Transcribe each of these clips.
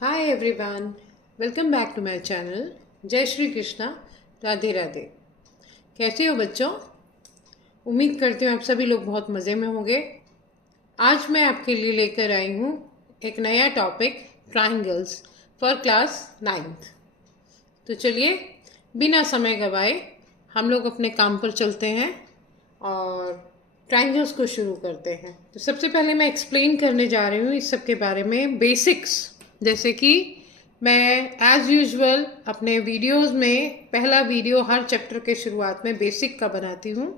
Hi everyone, welcome back to my channel. जय श्री कृष्णा, राधे राधे। कैसे हो बच्चों? उम्मीद करती हूँ आप सभी लोग बहुत मज़े में होंगे। आज मैं आपके लिए लेकर आई हूँ एक नया topic, triangles for class 9th। तो चलिए बिना समय गवाए हम लोग अपने काम पर चलते हैं और ट्राइंगल्स को शुरू करते हैं। तो सबसे पहले मैं एक्सप्लेन करने जा रही हूँ इस सब के बारे में, बेसिक्स। जैसे कि मैं एज़ यूजुअल अपने वीडियोस में पहला वीडियो हर चैप्टर के शुरुआत में बेसिक का बनाती हूँ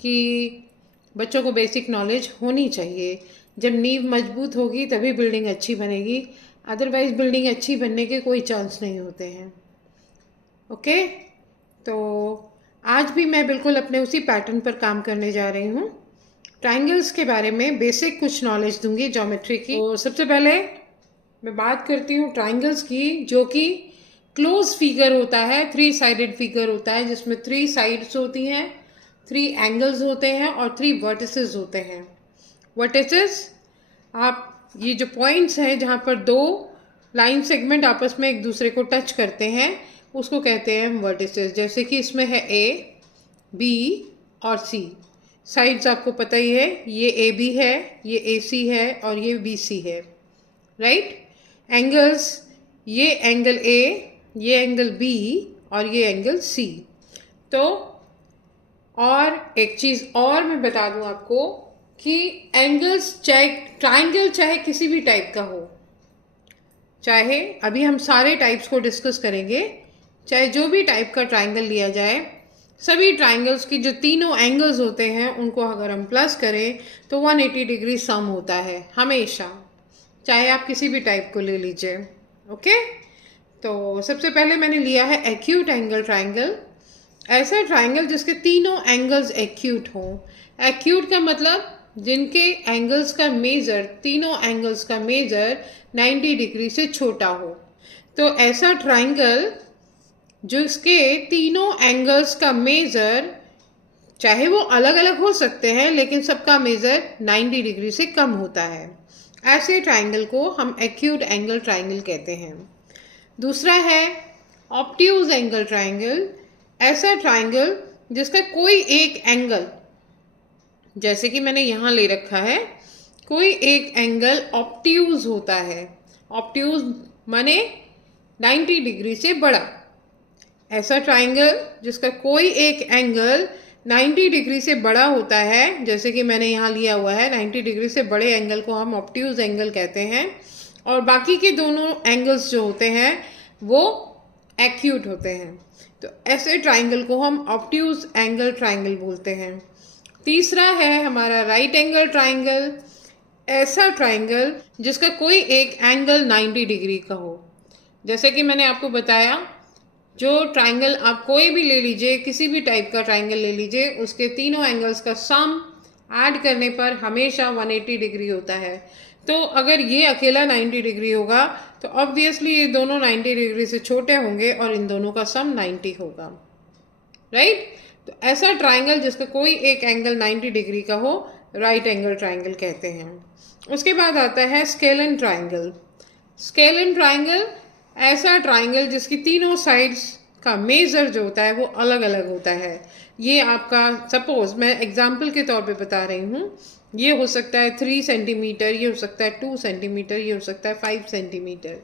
कि बच्चों को बेसिक नॉलेज होनी चाहिए। जब नींव मजबूत होगी तभी बिल्डिंग अच्छी बनेगी, अदरवाइज बिल्डिंग अच्छी बनने के कोई चांस नहीं होते हैं। ओके, तो आज भी मैं बिल्कुल अपने उसी पैटर्न पर काम करने जा रही हूँ। ट्राइंगल्स के बारे में बेसिक कुछ नॉलेज दूंगी ज्योमेट्री की। तो सबसे पहले मैं बात करती हूँ ट्राइंगल्स की, जो कि क्लोज फिगर होता है, 3 साइडेड फिगर होता है, जिसमें 3 साइड्स होती हैं, 3 एंगल्स होते हैं और 3 वर्टिसेस होते हैं। वर्टिसेस, आप ये जो पॉइंट्स हैं जहाँ पर 2 लाइन सेगमेंट आपस में एक दूसरे को टच करते हैं, उसको कहते हैं वर्टिसेस। जैसे कि इसमें है ए, बी और सी। साइड्स आपको पता ही है, ये ए बी है, ये ए सी है और ये बी सी है, राइट। एंगल्स, ये एंगल ए, ये एंगल बी और ये एंगल सी। तो और एक चीज़ और मैं बता दूं आपको कि एंगल्स, चाहे ट्राइंगल चाहे किसी भी टाइप का हो, चाहे अभी हम सारे टाइप्स को डिस्कस करेंगे, चाहे जो भी टाइप का ट्राइंगल लिया जाए, सभी ट्राइंगल्स की जो तीनों एंगल्स होते हैं उनको अगर हम प्लस करें तो 180 डिग्री सम होता है हमेशा, चाहे आप किसी भी टाइप को ले लीजिए। ओके, तो सबसे पहले मैंने लिया है एक्यूट एंगल ट्राइंगल। ऐसा ट्राइंगल जिसके तीनों एंगल्स एक्यूट हों। एक्यूट का मतलब जिनके एंगल्स का मेजर, तीनों एंगल्स का मेजर 90 डिग्री से छोटा हो। तो ऐसा ट्राइंगल जिसके तीनों एंगल्स का मेजर, चाहे वो अलग अलग हो सकते हैं लेकिन सबका मेजर 90 डिग्री से कम होता है, ऐसे ट्राइंगल को हम एक्यूट एंगल ट्राइंगल कहते हैं। दूसरा है ऑब्ट्यूज एंगल ट्राइंगल। ऐसा ट्राइंगल जिसका कोई एक एंगल, जैसे कि मैंने यहाँ ले रखा है, कोई एक एंगल ऑब्ट्यूज होता है। ऑब्ट्यूज माने 90 डिग्री से बड़ा। ऐसा ट्राइंगल जिसका कोई एक एंगल 90 डिग्री से बड़ा होता है, जैसे कि मैंने यहाँ लिया हुआ है, 90 डिग्री से बड़े एंगल को हम ऑब्ट्यूज एंगल कहते हैं। और बाकी के दोनों एंगल्स जो होते हैं वो एक्यूट होते हैं। तो ऐसे ट्राइंगल को हम ऑब्ट्यूज एंगल ट्राइंगल बोलते हैं। तीसरा है हमारा राइट एंगल ट्राइंगल। ऐसा ट्राइंगल जिसका कोई एक एंगल 90 डिग्री का हो। जैसे कि मैंने आपको बताया, जो ट्राइंगल आप कोई भी ले लीजिए, किसी भी टाइप का ट्राइंगल ले लीजिए, उसके तीनों एंगल्स का सम ऐड करने पर हमेशा 180 डिग्री होता है। तो अगर ये अकेला 90 डिग्री होगा तो ऑब्वियसली ये दोनों 90 डिग्री से छोटे होंगे और इन दोनों का सम 90 होगा, राइट। तो ऐसा ट्राइंगल जिसका कोई एक एंगल 90 डिग्री का हो, राइट एंगल ट्राइंगल कहते हैं। उसके बाद आता है स्केलन ट्राइंगल। स्केलन ट्राइंगल ऐसा ट्राइंगल जिसकी तीनों साइड्स का मेजर जो होता है वो अलग अलग होता है। ये आपका, सपोज मैं एग्जाम्पल के तौर पे बता रही हूँ, ये हो सकता है 3 सेंटीमीटर, ये हो सकता है 2 सेंटीमीटर, ये हो सकता है 5 सेंटीमीटर।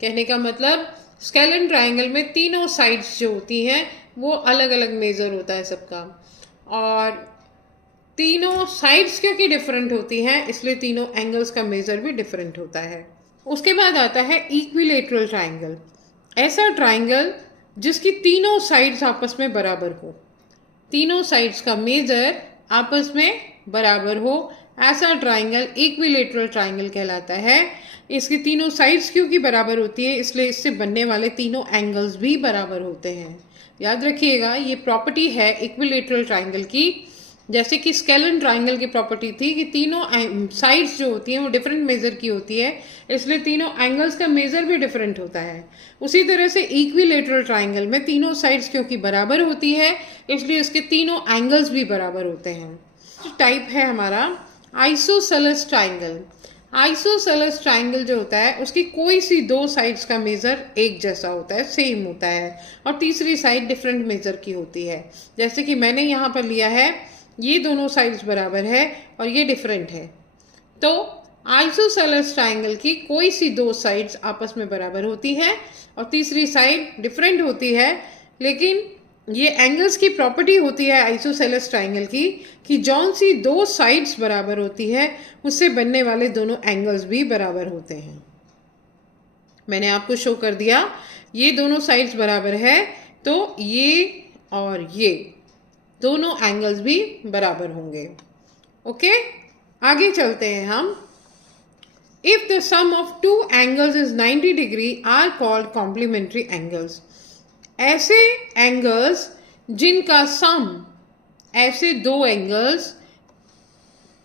कहने का मतलब स्केलन ट्राइंगल में तीनों साइड्स जो होती हैं वो अलग अलग मेजर होता है सबका, और तीनों साइड्स क्योंकि डिफरेंट होती हैं इसलिए तीनों एंगल्स का मेजर भी डिफरेंट होता है। उसके बाद आता है इक्विलेटरल ट्राइंगल। ऐसा ट्राइंगल जिसकी तीनों साइड्स आपस में बराबर हो, तीनों साइड्स का मेजर आपस में बराबर हो, ऐसा ट्राइंगल इक्विलेटरल ट्राइंगल कहलाता है। इसकी तीनों साइड्स क्योंकि बराबर होती है इसलिए इससे बनने वाले तीनों एंगल्स भी बराबर होते हैं। याद रखिएगा, ये प्रॉपर्टी है इक्विलेटरल ट्राइंगल की। जैसे कि स्केलन ट्राइंगल की प्रॉपर्टी थी कि तीनों साइड्स जो होती हैं वो डिफरेंट मेजर की होती है, इसलिए तीनों एंगल्स का मेजर भी डिफरेंट होता है। उसी तरह से इक्विलेटरल ट्राइंगल में तीनों साइड्स क्योंकि बराबर होती है इसलिए इसके तीनों एंगल्स भी बराबर होते हैं। टाइप है हमारा आइसोसेलेस ट्राइंगल। आइसोसेलेस ट्राइंगल जो होता है उसकी कोई सी दो साइड्स का मेजर एक जैसा होता है, सेम होता है, और तीसरी साइड डिफरेंट मेजर की होती है। जैसे कि मैंने यहाँ पर लिया है, ये दोनों साइड्स बराबर है और ये डिफरेंट है। तो आइसोसेलेस ट्राइंगल की कोई सी दो साइड्स आपस में बराबर होती है और तीसरी साइड डिफरेंट होती है, लेकिन ये एंगल्स की प्रॉपर्टी होती है आइसोसेलेस ट्राइंगल की कि जौन सी दो साइड्स बराबर होती है उससे बनने वाले दोनों एंगल्स भी बराबर होते हैं। मैंने आपको शो कर दिया, ये दोनों साइड्स बराबर है तो ये और ये दोनों एंगल्स भी बराबर होंगे। ओके, आगे चलते हैं हम। If the sum of two angles is 90 degree are called complementary angles. ऐसे एंगल्स जिनका सम, ऐसे दो एंगल्स,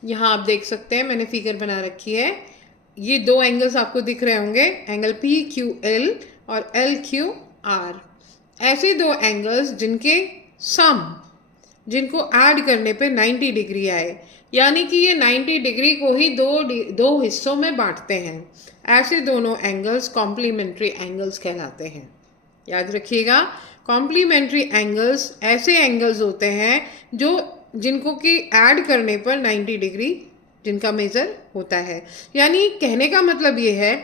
यहाँ आप देख सकते हैं मैंने फिगर बना रखी है, ये दो एंगल्स आपको दिख रहे होंगे, एंगल पी क्यू एल और एल क्यू आर। ऐसे दो एंगल्स जिनके सम, जिनको ऐड करने पे 90 डिग्री आए, यानी कि ये 90 डिग्री को ही दो हिस्सों में बांटते हैं, ऐसे दोनों एंगल्स कॉम्प्लीमेंट्री एंगल्स कहलाते हैं। याद रखिएगा, कॉम्प्लीमेंट्री एंगल्स ऐसे एंगल्स होते हैं जो जिनको कि ऐड करने पर 90 डिग्री जिनका मेजर होता है। यानी कहने का मतलब ये है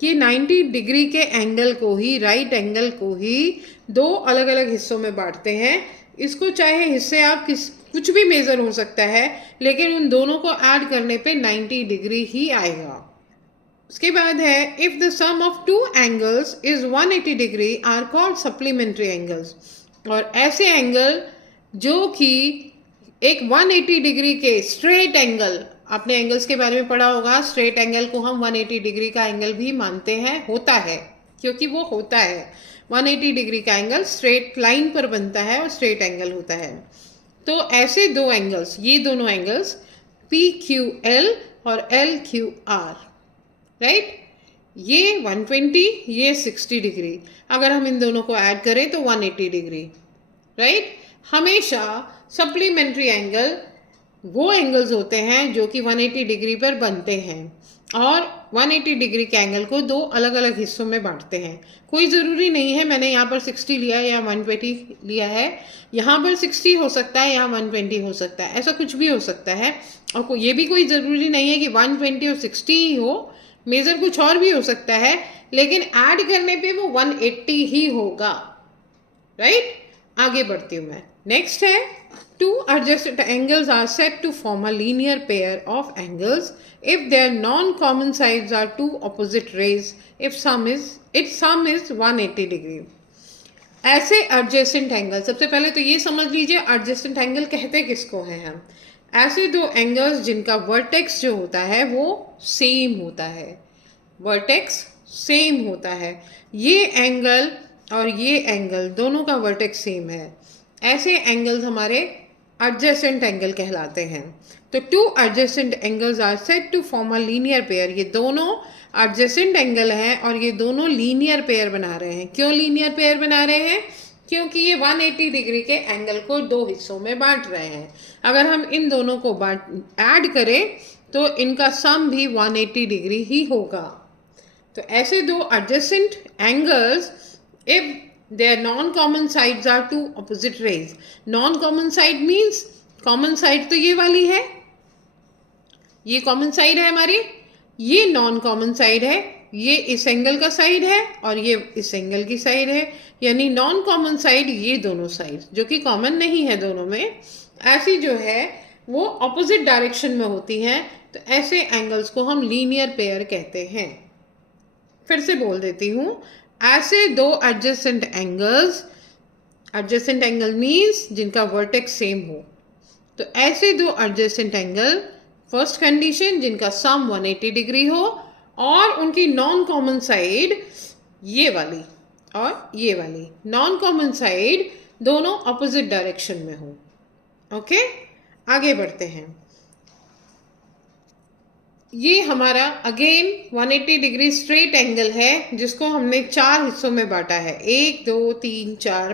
कि 90 डिग्री के एंगल को ही, राइट एंगल को ही दो अलग अलग हिस्सों में बांटते हैं। इसको चाहे हिस्से आप कुछ भी मेजर हो सकता है, लेकिन उन दोनों को ऐड करने पे 90 डिग्री ही आएगा। उसके बाद है, if the sum of two angles is 180 degree are called supplementary angles. और ऐसे एंगल जो कि एक 180 डिग्री के स्ट्रेट एंगल, आपने एंगल्स के बारे में पढ़ा होगा, स्ट्रेट एंगल को हम 180 डिग्री का एंगल भी मानते हैं, होता है, क्योंकि वो होता है 180 डिग्री का एंगल स्ट्रेट लाइन पर बनता है और स्ट्रेट एंगल होता है। तो ऐसे दो एंगल्स, ये दोनों एंगल्स पी क्यू एल और एल क्यू आर, राइट, ये 120, ये 60 डिग्री, अगर हम इन दोनों को ऐड करें तो 180 डिग्री, राइट। हमेशा सप्लीमेंट्री एंगल वो एंगल्स होते हैं जो कि 180 डिग्री पर बनते हैं और 180 डिग्री के एंगल को दो अलग अलग हिस्सों में बांटते हैं। कोई ज़रूरी नहीं है मैंने यहाँ पर 60 लिया है या 120 लिया है, यहाँ पर 60 हो सकता है, यहाँ 120 हो सकता है, ऐसा कुछ भी हो सकता है। और ये भी कोई ज़रूरी नहीं है कि 120 और 60 ही हो, मेजर कुछ और भी हो सकता है, लेकिन ऐड करने पे वो 180 ही होगा, राइट। आगे बढ़ती हूँ मैं। नेक्स्ट है, two adjacent angles are said to form a linear pair of angles if their non-common sides are two opposite rays if sum is 180 degree। ऐसे adjacent angle, सबसे पहले तो ये समझ लीजिए adjacent angle कहते किसको हैं हम। ऐसे दो एंगल्स जिनका वर्टेक्स जो होता है वो सेम होता है, वर्टेक्स सेम होता है, ये एंगल और ये एंगल दोनों का वर्टेक्स सेम है, ऐसे एंगल्स हमारे एडजेसेंट एंगल कहलाते हैं। तो two adjacent angles are said to form a linear pair. ये दोनों एडजेसेंट एंगल हैं और ये दोनों लीनियर पेयर बना रहे हैं। क्यों लीनियर पेयर बना रहे हैं? क्योंकि ये 180 डिग्री के एंगल को दो हिस्सों में बांट रहे हैं। अगर हम इन दोनों को ऐड करें तो इनका सम भी 180 डिग्री ही होगा। तो ऐसे दो adjacent angles, if their non-common sides are two opposite rays। non-common side means common side तो ये वाली है, ये common side है हमारी, ये non-common side है, ये इस एंगल का साइड है और ये इस एंगल की साइड है, यानी non-common side ये दोनों साइड जो कि कॉमन नहीं है दोनों में, ऐसी जो है वो ऑपोजिट डायरेक्शन में होती हैं। तो ऐसे एंगल्स को हम लीनियर पेयर कहते हैं। फिर से बोल देती हूँ, ऐसे दो adjacent angles, adjacent angle means जिनका वर्टेक्स सेम हो, तो ऐसे दो एडजेसेंट एंगल, फर्स्ट कंडीशन जिनका सम 180 डिग्री हो और उनकी नॉन कॉमन साइड ये वाली और ये वाली, नॉन कॉमन साइड दोनों ऑपोजिट डायरेक्शन में हो। ओके, आगे बढ़ते हैं। ये हमारा अगेन 180 डिग्री स्ट्रेट एंगल है जिसको हमने चार हिस्सों में बांटा है, 1 2 3 4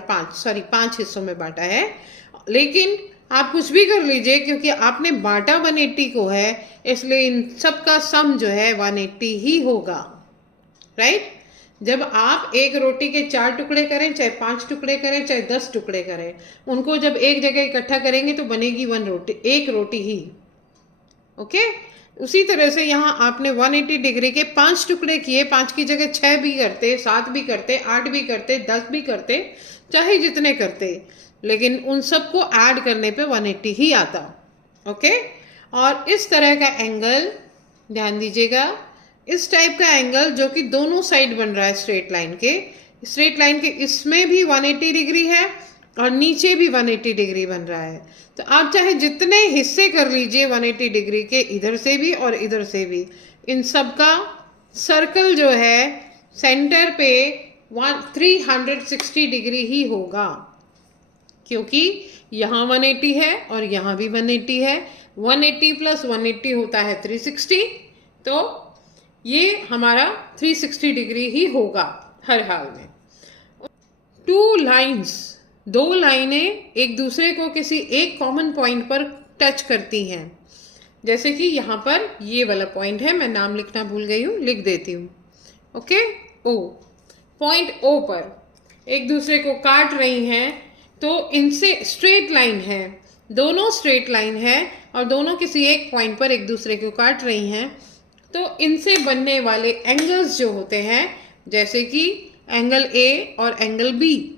5 हिस्सों में बांटा है। लेकिन आप कुछ भी कर लीजिए, क्योंकि आपने बांटा 180 को है, इसलिए इन सब का सम जो है 180 ही होगा, राइट। जब आप एक रोटी के 4 टुकड़े करें, चाहे 5 टुकड़े करें, चाहे 10 टुकड़े करें, उनको जब एक जगह इकट्ठा करेंगे तो बनेगी एक रोटी ही। ओके, उसी तरह से यहाँ आपने 180 डिग्री के 5 टुकड़े किए, 5 की जगह 6 भी करते, 7 भी करते, 8 भी करते, 10 भी करते, चाहे जितने करते, लेकिन उन सबको ऐड करने पे 180 ही आता। ओके, और इस तरह का एंगल ध्यान दीजिएगा, इस टाइप का एंगल जो कि दोनों साइड बन रहा है स्ट्रेट लाइन के इसमें भी 180 डिग्री है और नीचे भी 180 डिग्री बन रहा है। तो आप चाहे जितने हिस्से कर लीजिए 180 डिग्री के, इधर से भी और इधर से भी, इन सब का सर्कल जो है सेंटर पे 360 डिग्री ही होगा, क्योंकि यहाँ 180 है और यहाँ भी 180 है। 180 प्लस 180 होता है 360, तो ये हमारा 360 डिग्री ही होगा हर हाल में। दो लाइनें एक दूसरे को किसी एक कॉमन पॉइंट पर टच करती हैं। जैसे कि यहाँ पर ये वाला पॉइंट है, मैं नाम लिखना भूल गई हूँ, लिख देती हूँ। ओके, ओ पॉइंट ओ पर एक दूसरे को काट रही हैं, तो इनसे स्ट्रेट लाइन है, दोनों स्ट्रेट लाइन है और दोनों किसी एक पॉइंट पर एक दूसरे को काट रही हैं, तो इनसे बनने वाले एंगल्स जो होते हैं, जैसे कि एंगल ए और एंगल बी,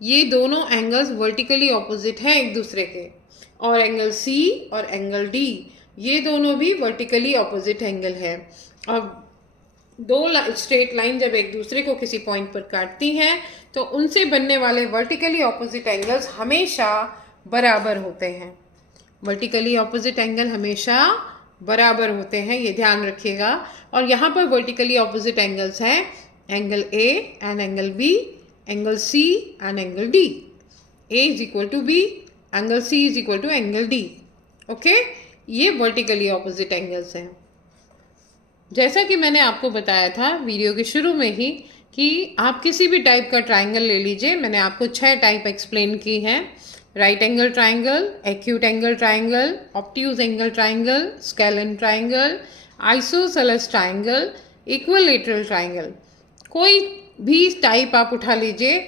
ये दोनों एंगल्स वर्टिकली ऑपोजिट हैं एक दूसरे के, और एंगल सी और एंगल डी, ये दोनों भी वर्टिकली ऑपोजिट एंगल है। और दो स्ट्रेट लाइन जब एक दूसरे को किसी पॉइंट पर काटती हैं, तो उनसे बनने वाले वर्टिकली ऑपोजिट एंगल्स हमेशा बराबर होते हैं। वर्टिकली ऑपोजिट एंगल हमेशा बराबर होते हैं, ये ध्यान रखिएगा। और यहाँ पर वर्टिकली ऑपोजिट एंगल्स हैं angle A and angle B, angle C and angle D. A is equal to B, angle C is equal to angle D. Okay, ये वर्टिकली ऑपोजिट एंगल्स हैं। जैसा कि मैंने आपको बताया था वीडियो के शुरू में ही कि आप किसी भी टाइप का ट्राइंगल ले लीजिए। मैंने आपको 6 टाइप एक्सप्लेन की हैं: right angle triangle, acute angle triangle, obtuse angle triangle, scalene triangle, isosceles triangle, equilateral triangle. कोई भी टाइप आप उठा लीजिए,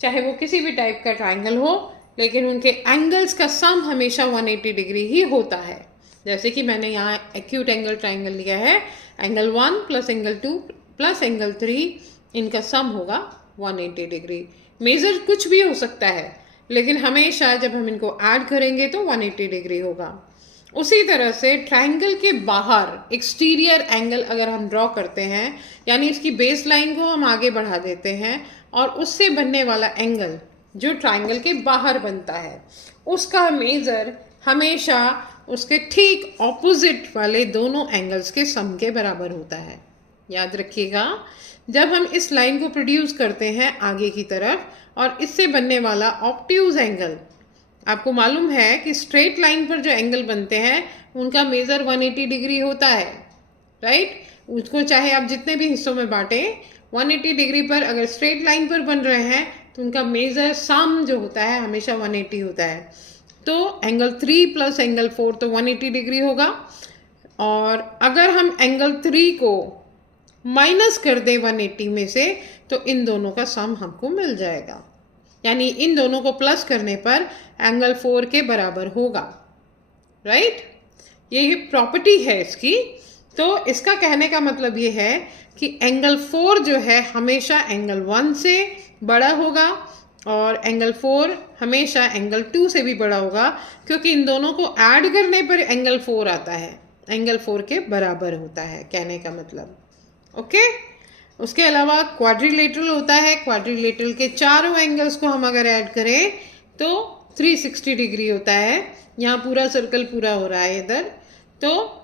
चाहे वो किसी भी टाइप का ट्राइंगल हो, लेकिन उनके एंगल्स का सम हमेशा 180 डिग्री ही होता है। जैसे कि मैंने यहाँ एक्यूट एंगल ट्राइंगल लिया है, angle 1 plus angle 2 plus angle 3, इनका सम होगा 180 डिग्री। मेजर कुछ भी हो सकता है, लेकिन हमेशा जब हम इनको ऐड करेंगे तो 180 डिग्री होगा। उसी तरह से ट्राइंगल के बाहर एक्सटीरियर एंगल अगर हम ड्रॉ करते हैं, यानी इसकी बेस लाइन को हम आगे बढ़ा देते हैं और उससे बनने वाला एंगल जो ट्राइंगल के बाहर बनता है, उसका मेजर हमेशा उसके ठीक ऑपोजिट वाले दोनों एंगल्स के सम के बराबर होता है। याद रखिएगा, जब हम इस लाइन को प्रोड्यूस करते हैं आगे की तरफ और इससे बनने वाला ऑब्ट्यूज एंगल, आपको मालूम है कि स्ट्रेट लाइन पर जो एंगल बनते हैं उनका मेजर 180 डिग्री होता है, राइट। उसको चाहे आप जितने भी हिस्सों में बांटें, 180 डिग्री पर अगर स्ट्रेट लाइन पर बन रहे हैं तो उनका मेजर सम जो होता है हमेशा 180 होता है। तो एंगल 3 प्लस एंगल 4 तो 180 डिग्री होगा, और अगर हम एंगल 3 को माइनस कर दें 180 में से, तो इन दोनों का सम हमको मिल जाएगा, यानी इन दोनों को प्लस करने पर एंगल 4 के बराबर होगा, राइट। ये प्रॉपर्टी है इसकी। तो इसका कहने का मतलब ये है कि एंगल 4 जो है हमेशा एंगल 1 से बड़ा होगा और एंगल 4 हमेशा एंगल 2 से भी बड़ा होगा, क्योंकि इन दोनों को ऐड करने पर एंगल 4 आता है, एंगल 4 के बराबर होता है, कहने का मतलब। ओके, उसके अलावा क्वाड्रिलेटरल होता है। क्वाड्रिलेटरल के चारों एंगल्स को हम अगर ऐड करें तो 360 डिग्री होता है। यहाँ पूरा सर्कल पूरा हो रहा है इधर, तो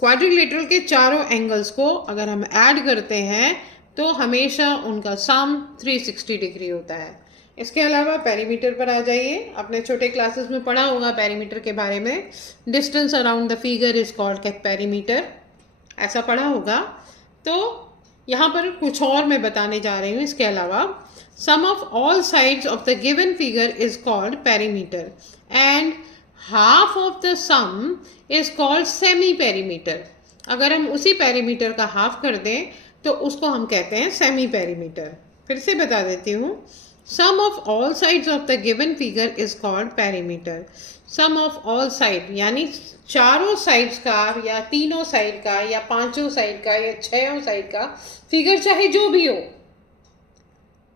क्वाड्रिलेटरल के चारों एंगल्स को अगर हम ऐड करते हैं तो हमेशा उनका सम 360 डिग्री होता है। इसके अलावा पेरीमीटर पर आ जाइए। आपने छोटे क्लासेस में पढ़ा होगा पेरीमीटर के बारे में, distance around the figure is called perimeter, ऐसा पढ़ा होगा। तो यहाँ पर कुछ और मैं बताने जा रही हूँ। इसके अलावा sum of all sides of the given figure is called perimeter and half of the sum is called semi perimeter. अगर हम उसी perimeter का half कर दें तो उसको हम कहते हैं semi perimeter. फिर से बता देती हूँ. Sum of all sides of the given figure is called perimeter. Sum of all side यानी चारों साइड्स का या तीनों साइड का या पांचों साइड का या छहों साइड का फिगर चाहे जो भी हो,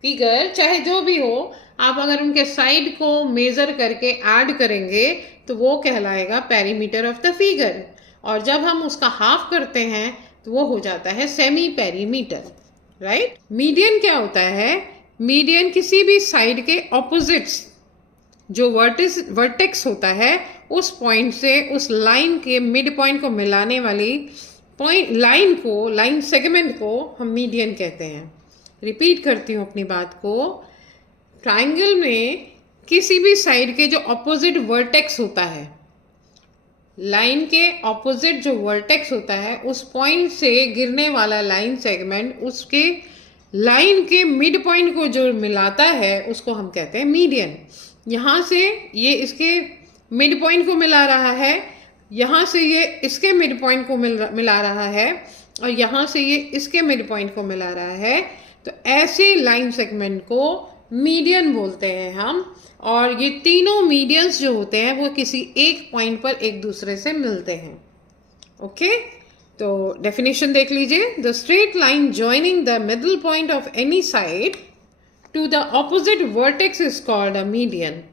फिगर चाहे जो भी हो, आप अगर उनके साइड को मेजर करके ऐड करेंगे तो वो कहलाएगा पेरीमीटर ऑफ द फिगर. और जब हम उसका हाफ करते हैं तो वो हो जाता है सेमी पेरीमीटर. राइट. मीडियन क्या होता है? मीडियन किसी भी साइड के ऑपोजिट्स जो वर्टेक्स होता है उस पॉइंट से उस लाइन के मिड पॉइंट को मिलाने वाली पॉइंट लाइन सेगमेंट को हम मीडियन कहते हैं. रिपीट करती हूँ अपनी बात को. ट्राइंगल में किसी भी साइड के जो ऑपोजिट वर्टेक्स होता है, लाइन के ऑपोजिट जो वर्टेक्स होता है उस पॉइंट से गिरने वाला लाइन सेगमेंट उसके लाइन के मिड पॉइंट को जो मिलाता है उसको हम कहते हैं मीडियन. यहाँ से ये इसके मिड पॉइंट को मिला रहा है, यहाँ से ये इसके मिड पॉइंट को मिला रहा है और यहाँ से ये इसके मिड पॉइंट को मिला रहा है. तो ऐसे लाइन सेगमेंट को मीडियन बोलते हैं हम. और ये तीनों मीडियंस जो होते हैं वो किसी एक पॉइंट पर एक दूसरे से मिलते हैं. ओके. तो डेफिनेशन देख लीजिए. The straight line joining the middle point of any side to the opposite vertex is called a median.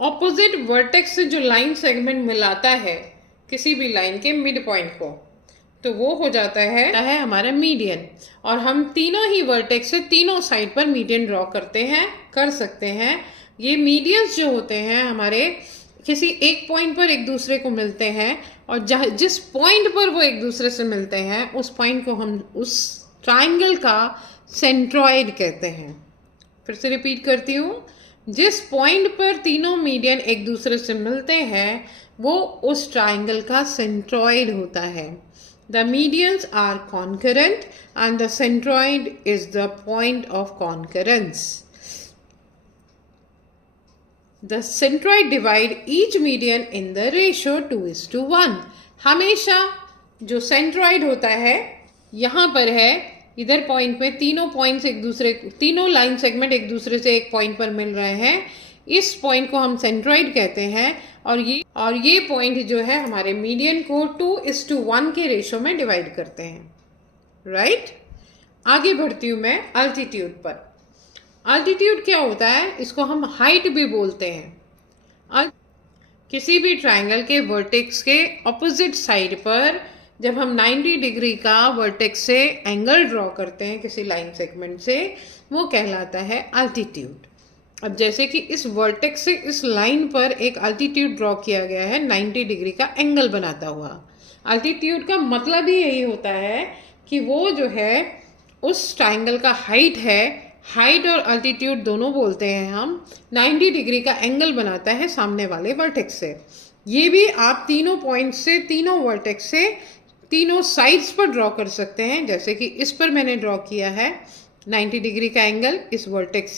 Opposite vertex से जो लाइन सेगमेंट मिलाता है किसी भी लाइन के मिड पॉइंट को तो वो हो जाता है हमारा मीडियन. और हम तीनों ही वर्टेक्स से तीनों साइड पर मीडियन ड्रॉ कर सकते हैं. ये मीडियंस जो होते हैं हमारे किसी एक पॉइंट पर एक दूसरे को मिलते हैं और जिस पॉइंट पर वो एक दूसरे से मिलते हैं उस पॉइंट को हम उस ट्राइंगल का सेंट्रॉइड कहते हैं. फिर से रिपीट करती हूँ. जिस पॉइंट पर तीनों मीडियन एक दूसरे से मिलते हैं वो उस ट्राइंगल का सेंट्रॉइड होता है. The medians are concurrent and the centroid is the point of concurrence. The centroid divide each median in the ratio 2:1. हमेशा जो सेंट्रॉइड होता है यहाँ पर है, इधर पॉइंट में तीनों लाइन सेगमेंट एक दूसरे से एक पॉइंट पर मिल रहे हैं. इस पॉइंट को हम सेंट्रॉइड कहते हैं और ये पॉइंट जो है हमारे मीडियन को 2:1 के रेशो में डिवाइड करते हैं. राइट. आगे बढ़ती हूँ मैं अल्टीट्यूड पर. अल्टीट्यूड क्या होता है? इसको हम हाइट भी बोलते हैं. किसी भी ट्राइंगल के वर्टेक्स के ऑपोजिट साइड पर जब हम 90 डिग्री का वर्टेक्स से एंगल ड्रॉ करते हैं किसी लाइन सेगमेंट से वो कहलाता है अल्टीट्यूड. अब जैसे कि इस वर्टेक्स से इस लाइन पर एक अल्टीट्यूड ड्रॉ किया गया है 90 डिग्री का एंगल बनाता हुआ. अल्टीट्यूड का मतलब ही यही होता है कि वो जो है उस ट्राइंगल का हाइट है. हाइट और अल्टीट्यूड दोनों बोलते हैं हम. 90 डिग्री का एंगल बनाता है सामने वाले वर्टेक्स से. ये भी आप तीनों पॉइंट से तीनों वर्टेक्स से तीनों साइड्स पर ड्रॉ कर सकते हैं. जैसे कि इस पर मैंने ड्रॉ किया है 90 डिग्री का एंगल इस वर्टेक्स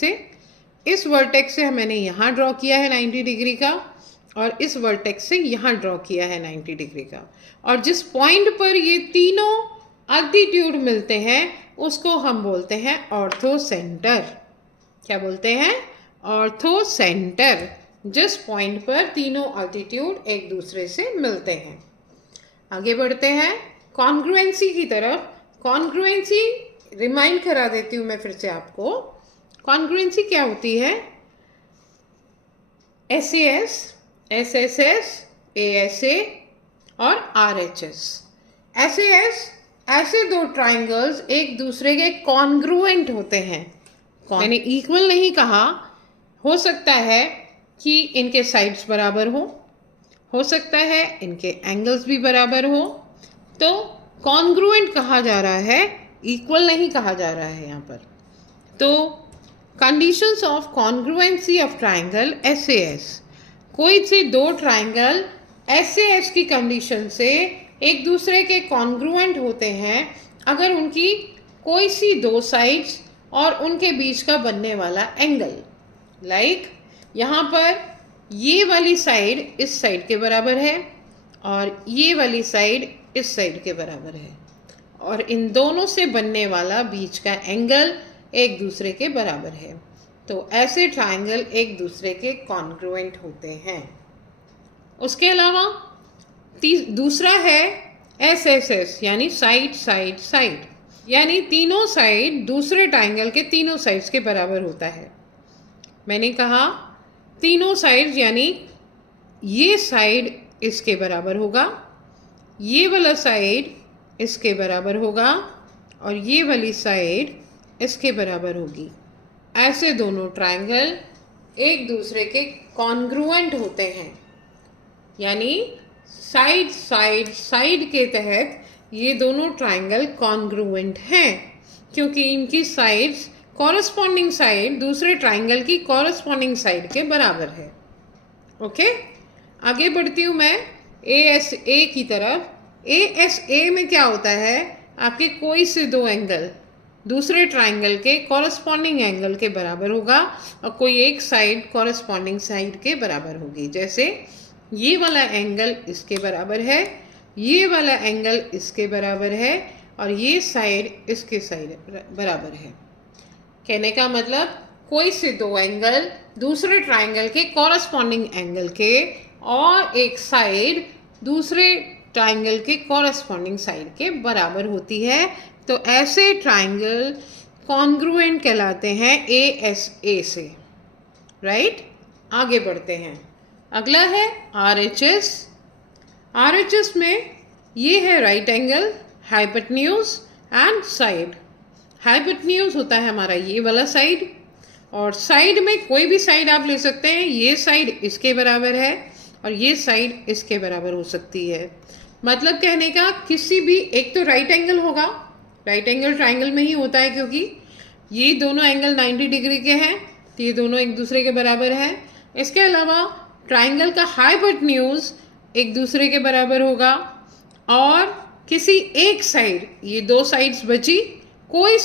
से मैंने यहाँ ड्रॉ किया है 90 डिग्री का और इस वर्टेक्स से यहाँ ड्रॉ किया है 90 डिग्री का. और जिस पॉइंट पर ये तीनों अल्टीट्यूड मिलते हैं उसको हम बोलते हैं ऑर्थो सेंटर. क्या बोलते हैं? Ortho centre. जिस पॉइंट पर तीनों अल्टीट्यूड एक दूसरे से मिलते हैं. आगे बढ़ते हैं कॉन्ग्रुएंसी की तरफ. कॉन्ग्रुएंसी रिमाइंड करा देती हूँ मैं फिर से आपको. कॉन्ग्रुएंसी क्या होती है? SAS, SSS, ASA और RHS. SAS ऐसे दो ट्राइंगल्स एक दूसरे के कॉन्ग्रुएंट होते हैं. मैंने इक्वल नहीं कहा. हो सकता है कि इनके साइड्स बराबर हो सकता है इनके एंगल्स भी बराबर हो. तो कॉन्ग्रुएंट कहा जा रहा है, इक्वल नहीं कहा जा रहा है यहाँ पर. तो conditions of congruency of triangle SAS. कोई से दो ट्राइंगल SAS की कंडीशन से एक दूसरे के कॉन्ग्रुएंट होते हैं अगर उनकी कोई सी दो साइड्स और उनके बीच का बनने वाला एंगल। लाइक यहाँ पर ये वाली साइड इस साइड के बराबर है और ये वाली साइड इस साइड के बराबर है, और इन दोनों से बनने वाला बीच का एंगल एक दूसरे के बराबर है। तो ऐसे ट्रायंगल एक दूसरे के कॉन्ग्रुएंट होते हैं। उसके अलावा दूसरा है SSS यानी साइड साइड साइड, यानी तीनों साइड दूसरे ट्रायंगल के तीनों साइड्स के बराबर होता है। मैंने कहा तीनों साइड्स यानी ये साइड इसके बराबर होगा, ये वाला साइड इसके बराबर होगा और ये वाली साइड इसके बराबर होगी। ऐसे दोनों ट्रायंगल एक दूसरे के कॉन्ग्रुएंट होते हैं, यानी साइड साइड साइड के तहत ये दोनों ट्रायंगल कॉन्ग्रुएंट हैं, क्योंकि इनकी साइड्स कॉरस्पॉन्डिंग साइड दूसरे ट्रायंगल की कॉरस्पॉन्डिंग साइड के बराबर है। ओके, आगे बढ़ती हूँ मैं ASA की तरफ। ASA में क्या होता है, आपके कोई से दो एंगल दूसरे ट्रायंगल के कॉरस्पॉन्डिंग एंगल के बराबर होगा और कोई एक साइड कॉरस्पॉन्डिंग साइड के बराबर होगी। जैसे ये वाला एंगल इसके बराबर है, ये वाला एंगल इसके बराबर है और ये साइड इसके साइड बराबर है। कहने का मतलब कोई से दो एंगल दूसरे ट्रायंगल के कॉरस्पॉन्डिंग एंगल के और एक साइड दूसरे ट्रायंगल के कॉरस्पॉन्डिंग साइड के बराबर होती है, तो ऐसे ट्रायंगल कॉन्ग्रुएंट कहलाते हैं ASA से। राइट, आगे बढ़ते हैं। अगला है RHS। RHS में ये है right angle, hypotenuse and side. Hypotenuse होता है हमारा ये वाला साइड, और साइड में कोई भी साइड आप ले सकते हैं। ये साइड इसके बराबर है और ये साइड इसके बराबर हो सकती है। मतलब कहने का किसी भी एक तो राइट एंगल होगा, राइट एंगल ट्रायंगल में ही होता है क्योंकि ये दोनों एंगल 90 डिग्री के हैं, तो ये दोनों एक दूसरे के बराबर है। इसके अलावा ट्रायंगल का हाइपोटेन्यूज एक दूसरे के बराबर होगा और किसी एक साइड, ये दो साइड्स बची, कोई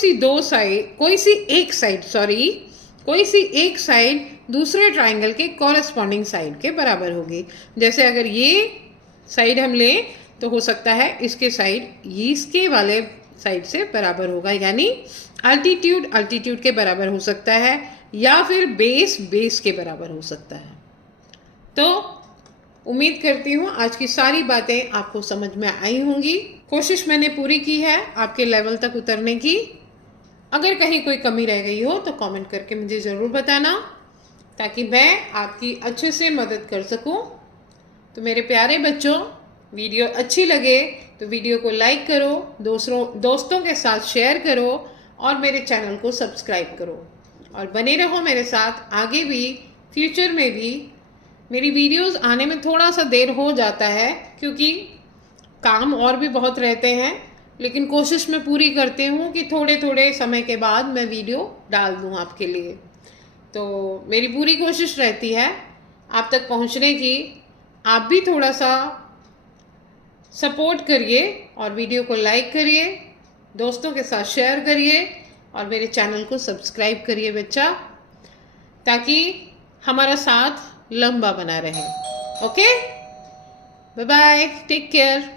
सी एक साइड दूसरे ट्रायंगल के कॉरस्पॉन्डिंग साइड के बराबर होगी। जैसे अगर ये साइड हम लें तो हो सकता है इसके साइड इसके वाले साइड से बराबर होगा, यानी अल्टीट्यूड के बराबर हो सकता है या फिर बेस के बराबर हो सकता है। तो उम्मीद करती हूँ आज की सारी बातें आपको समझ में आई होंगी। कोशिश मैंने पूरी की है आपके लेवल तक उतरने की। अगर कहीं कोई कमी रह गई हो तो कमेंट करके मुझे ज़रूर बताना, ताकि मैं आपकी अच्छे से मदद कर सकूं। तो मेरे प्यारे बच्चों, वीडियो अच्छी लगे तो वीडियो को लाइक करो, दोस्तों के साथ शेयर करो और मेरे चैनल को सब्सक्राइब करो और बने रहो मेरे साथ आगे भी। फ्यूचर में भी मेरी वीडियोस आने में थोड़ा सा देर हो जाता है क्योंकि काम और भी बहुत रहते हैं, लेकिन कोशिश मैं पूरी करती हूँ कि थोड़े थोड़े समय के बाद मैं वीडियो डाल दूँ आपके लिए। तो मेरी पूरी कोशिश रहती है आप तक पहुँचने की। आप भी थोड़ा सा सपोर्ट करिए और वीडियो को लाइक करिए, दोस्तों के साथ शेयर करिए और मेरे चैनल को सब्सक्राइब करिए बच्चा, ताकि हमारा साथ लंबा बना रहे। Okay, bye bye, take care.